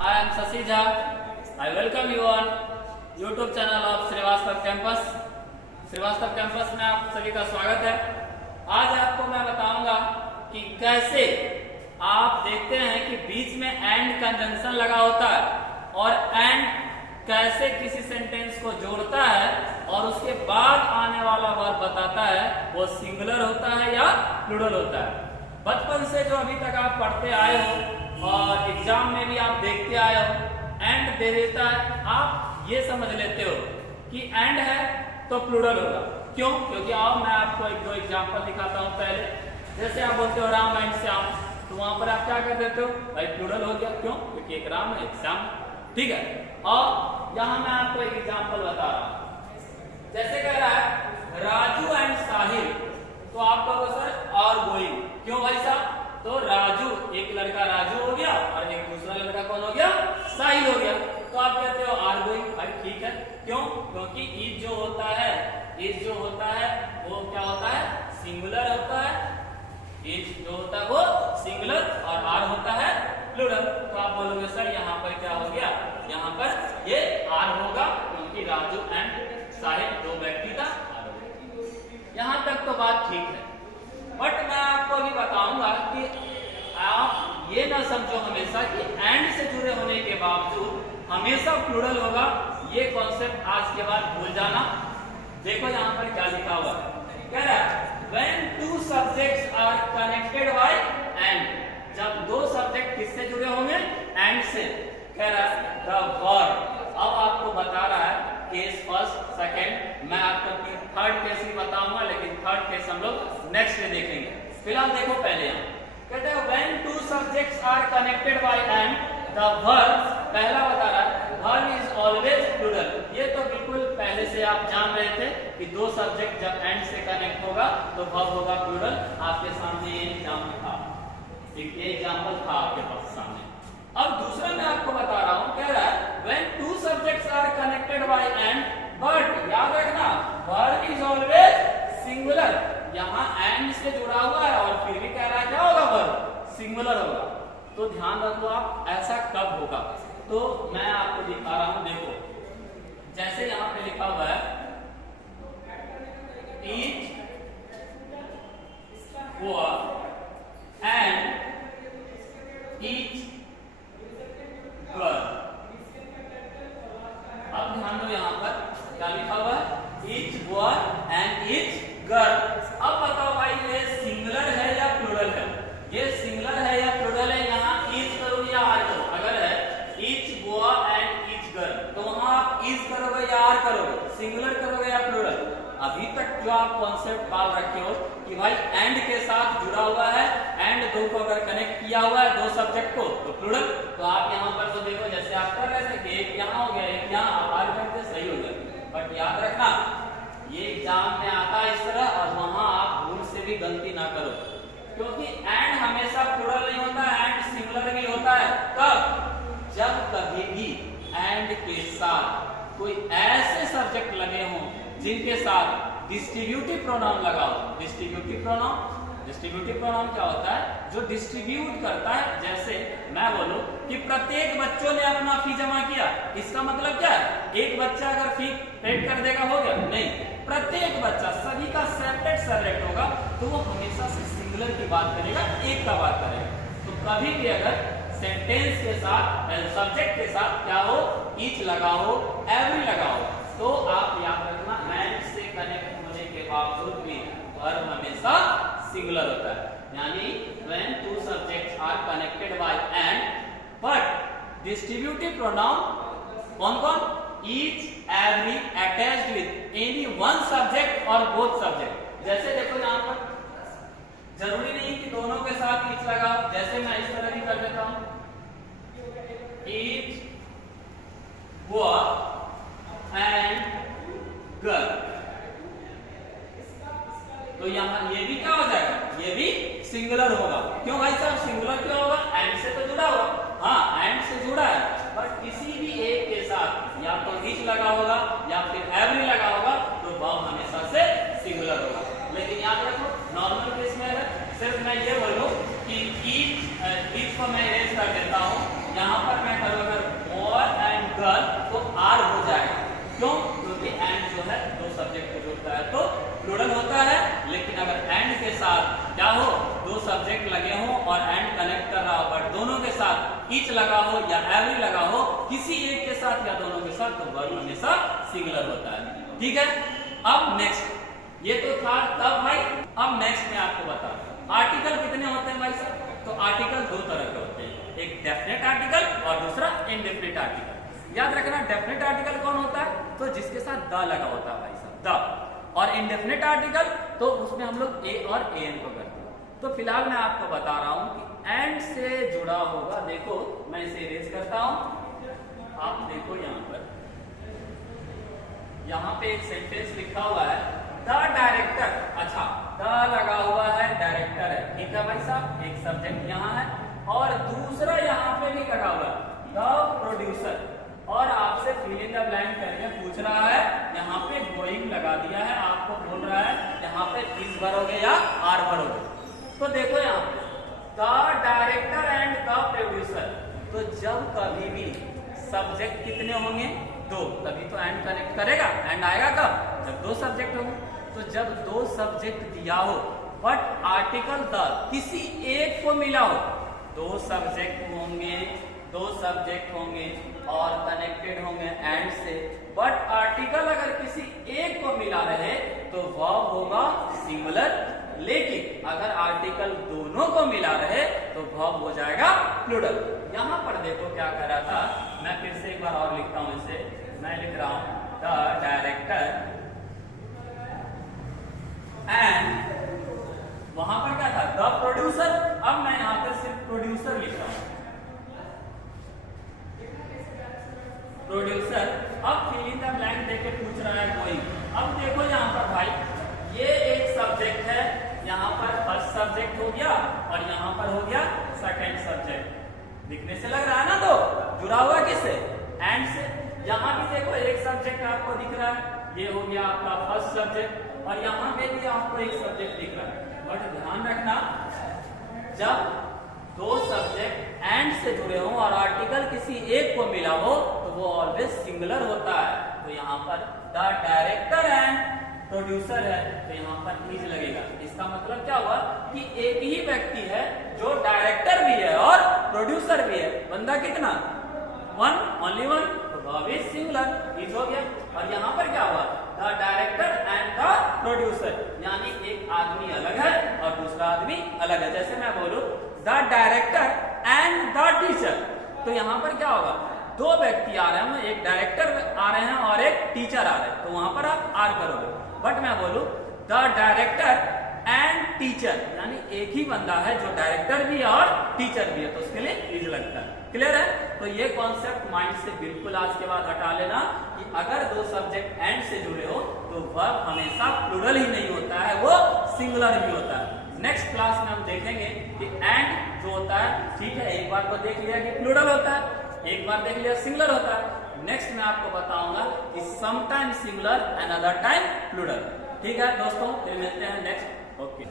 I am Shashi Jha. I welcome you on YouTube channel of Srivastava campus. Srivastava campus में आप सभी का स्वागत है। आज आपको मैं बताऊंगा कि कैसे आप देखते हैं कि बीच में एंड कंजंक्शन लगा होता है और एंड कैसे किसी सेंटेंस को जोड़ता है और उसके बाद आने वाला वर्ब बताता है वो सिंगुलर होता है या प्लूरल होता है। बचपन से जो अभी तक आप पढ़ते आए हो और एग्जाम में भी आप देखते आए हो, एंड दे देता है, आप ये समझ लेते हो कि एंड है तो प्लूरल होगा। क्यों? क्योंकि आओ मैं आपको एक दो एग्जाम्पल दिखाता हूँ। पहले जैसे आप बोलते हो राम एंड श्याम, तो वहां पर आप क्या कर देते हो भाई, प्लूरल हो गया। क्यों? क्योंकि एक राम है एक श्याम, ठीक है। और यहाँ मैं आपको एक एग्जाम्पल बता रहा हूँ। जैसे कह रहा है राजू एंड साहिल, तो आप कहोगे सर आर गोइंग। क्यों भाई साहब? तो राजू, एक लड़का राजू हो गया और एक दूसरा लड़का कौन हो गया, साहिल हो गया। तो आप कहते हो आर गोइंग, भाई ठीक है। क्यों? क्योंकि इज जो होता है, इज जो होता है वो क्या होता है, सिंगुलर होता है। इज जो होता है वो सिंगुलर और आर होता है प्लूरल। तो आप बोलोगे सर यहाँ पर क्या हो गया, यहाँ पर ये आर होगा क्योंकि राजू एंड साहिल दो व्यक्ति था। यहाँ तक तो बात ठीक है, बट मैं आपको अभी बताऊंगा कि आप ये ना समझो हमेशा कि एंड से जुड़े होने के बावजूद हमेशा प्लूरल होगा। ये कॉन्सेप्ट आज के बाद भूल जाना। देखो यहाँ पर क्या लिखा हुआ है, कह रहा है when two subjects are connected by and, जब दो सब्जेक्ट किससे जुड़े होंगे, एंड से। कह रहा है the verb। अब आपको बता रहा है केस फर्स्ट सेकंड, मैं आपको थर्ड केस भी बताऊंगा, लेकिन थर्ड केस हम लोग नेक्स्ट में देखेंगे। फिलहाल देखो पहले यहाँ कहते हैं when two subjects are connected by and, the verb पहला बता रहा है verb is always plural। ये तो बिल्कुल पहले से आप जान रहे थे कि दो सब्जेक्ट जब एंड से कनेक्ट होगा तो verb होगा प्लूरल। आपके सामने ये एग्जाम्पल था, एक एग्जाम्पल था आपके पास सामने। अब दूसरा मैं आपको बता रहा हूँ, कह रहा है when two subjects are connected by and, but याद रखना verb is always singular। यहाँ एंड से जुड़ा हुआ है और फिर भी कह रहा है क्या होगा, वर्ब सिंगुलर होगा। तो ध्यान रखो आप, ऐसा कब होगा तो मैं आपको दिखा रहा हूं। देखो जैसे यहाँ पे लिखा हुआ है each was and each girl। अब ध्यान दो यहाँ पर क्या लिखा हुआ है, each was and each girl। अब बताओ भाई ये सिंगुलर है या प्लूरल है, ये सिंगुलर है या प्लूरल है। यहाँ each करो या आर करो, अगर है each boy and each girl तो वहां आप each करोगे या आर करोगे, सिंगुलर करोगे या प्लूरल। अभी तक जो आप कॉन्सेप्ट पाल रखे हो कि भाई एंड के साथ जुड़ा हुआ है, एंड दो को अगर कनेक्ट किया हुआ है दो सब्जेक्ट को तो प्लूरल। तो आप यहाँ पर तो देखो जैसे आप कर रहे थे कि एक यहाँ हो गया एक यहाँ, आप आर करते सही हो गया। बट याद रखना ये एग्जाम में आता है इस तरह, और वहां आप भूल से भी गलती ना करो, क्योंकि एंड हमेशा प्लूरल नहीं होता, एंड सिंगुलर भी होता है। कब? जब कभी भी एंड के साथ कोई ऐसे सब्जेक्ट लगे हों जिनके साथ डिस्ट्रीब्यूटिव प्रोनाउन लगा हो। डिस्ट्रीब्यूटिव प्रोनाउन क्या होता है, जो डिस्ट्रीब्यूट करता है। जैसे मैं बोलूं कि प्रत्येक बच्चों ने अपना फी जमा किया, इसका मतलब क्या है, एक बच्चा अगर फी पेड कर देगा हो गया, नहीं, प्रत्येक बच्चा, सभी का सेपरेट सब्जेक्ट होगा तो वो हमेशा से सिंगुलर की बात करेगा, एक का बात करेगा। तो कभी भी अगर सेंटेंस के साथ सब्जेक्ट के साथ क्या हो, ईच लगा हो, एवरी लगा हो, तो आप याद रखना एंड से कनेक्ट होने के बावजूद भी वर्ब हमेशा सिंगुलर होता है। यानी when two subjects are connected by and, but distributive pronoun कौन कौन, each, every, attached with any one subject or both subject। जैसे देखो यहाँ पर जरूरी नहीं कि दोनों के साथ each लगा, जैसे मैं इस तरह भी कर देता हूं each boy and girl, तो यहाँ ये भी क्या हो जाएगा, ये भी सिंगुलर होगा। क्यों भाई साहब सिंगुलर क्यों होगा, एंड से तो जुड़ा हुआ। हाँ एंड से जुड़ा है, बट किसी भी एक के साथ या तो ईच लगा होगा या फिर एवरी लगा होगा तो वर्ब हमेशा से सिंगुलर होगा। लेकिन याद रखो नॉर्मल केस में अगर सिर्फ मैं ये बोलूं कि ईच को मैं इरेज कर ईच लगा हो या एवरी लगा हो, किसी एक के साथ या दोनों के साथ, तो वर्ब हमेशा सिंगुलर होता है। ठीक है, अब नेक्स्ट, ये तो था तब भाई। अब नेक्स्ट मैं आपको बता, आर्टिकल कितने होते हैं भाई साहब? तो आर्टिकल दो तरह के होते हैं, एक डेफिनेट आर्टिकल और दूसरा इनडेफिनेट आर्टिकल। याद रखना, डेफिनेट आर्टिकल कौन होता है? तो जिसके साथ द लगा होता है भाई साहब, द। और इनडेफिनेट आर्टिकल तो उसमें हम लोग ए और एन को करते हैं। तो फिलहाल मैं आपको बता रहा हूं कि एंड से जुड़ा होगा। देखो मैं इसे इरेज करता हूं, आप देखो यहाँ पे एक सेंटेंस लिखा हुआ है, द डायरेक्टर। अच्छा, द लगा हुआ है, डायरेक्टर है, ठीक है भाई साहब, एक सब्जेक्ट यहाँ है और दूसरा यहाँ पे भी लगा हुआ है द प्रोड्यूसर। और आपसे फिल इन द ब्लैंक करके पूछ रहा है, यहाँ पे गोइंग लगा दिया है, आपको बोल रहा है यहाँ पे इस भरोगे या आर भरोगे। तो देखो यहाँ पे the director and the producer, तो जब कभी भी सब्जेक्ट कितने होंगे? दो, तभी तो एंड कनेक्ट करेगा। एंड आएगा कब? जब दो सब्जेक्ट होंगे। तो जब दो सब्जेक्ट दिया हो बट आर्टिकल द किसी एक को मिला हो, दो सब्जेक्ट होंगे और कनेक्टेड होंगे एंड से, बट आर्टिकल अगर किसी एक को मिला रहे तो वर्ब होगा सिंगुलर। लेकिन अगर आर्टिकल दोनों को मिला रहे तो वर्ब हो जाएगा प्लूरल। यहां पर देखो क्या कर रहा था, मैं फिर से एक बार और लिखता हूं इसे। मैं लिख रहा हूं द डायरेक्टर एंड, वहां पर क्या था? The producer. अब मैं यहां पर सिर्फ प्रोड्यूसर लिख रहा हूं, प्रोड्यूसर। अब फिल इन द ब्लैंक देके पूछ रहा है गोइंग। अब देखो यहाँ पर भाई, ये एक सब्जेक्ट है, यहाँ पर फर्स्ट सब्जेक्ट हो गया और यहाँ पर हो गया सेकंड सब्जेक्ट। दिखने से लग रहा है ना, तो जुड़ा हुआ किससे? एंड से। यहाँ भी देखो एक सब्जेक्ट आपको दिख रहा है, ये हो गया आपका फर्स्ट सब्जेक्ट और यहाँ पे भी आपको एक सब्जेक्ट दिख रहा है। बट ध्यान रखना, जब दो सब्जेक्ट एंड से जुड़े हो और आर्टिकल किसी एक को मिला हो तो वो ऑलवेज सिंगुलर होता है। तो यहाँ पर द डायरेक्टर एंड प्रोड्यूसर है तो यहाँ पर इज लगेगा। इसका मतलब क्या हुआ कि एक ही व्यक्ति है जो डायरेक्टर भी है और प्रोड्यूसर भी है। बंदा कितना? वन, ओनली वन, तो वर्ब इज सिंगुलर, इज हो गया। और यहाँ पर क्या हुआ? The director and the producer, यानी एक आदमी अलग है और दूसरा आदमी अलग है। जैसे मैं बोलूं the director and the teacher, तो यहाँ पर क्या होगा? दो व्यक्ति आ रहे हैं, एक डायरेक्टर आ रहे हैं और एक टीचर आ रहे हैं, तो वहां पर आप आर करोगे। बट मैं बोलूं द डायरेक्टर एंड टीचर, यानी एक ही बंदा है जो डायरेक्टर भी है और टीचर भी है, तो उसके लिए इज लगता है। क्लियर है? तो ये कॉन्सेप्ट माइंड से बिल्कुल आज के बाद हटा लेना कि अगर दो सब्जेक्ट एंड से जुड़े हो तो वर्ब हमेशा प्लूरल ही नहीं होता है, वो सिंगुलर भी होता है। नेक्स्ट क्लास में हम देखेंगे कि एंड जो होता है, ठीक है, एक बार को देख लिया कि प्लूरल होता है, एक बार देख लिया सिंगुलर होता है। नेक्स्ट मैं आपको बताऊंगा कि sometime singular and other time plural. ठीक है दोस्तों, फिर मिलते हैं नेक्स्ट। ओके।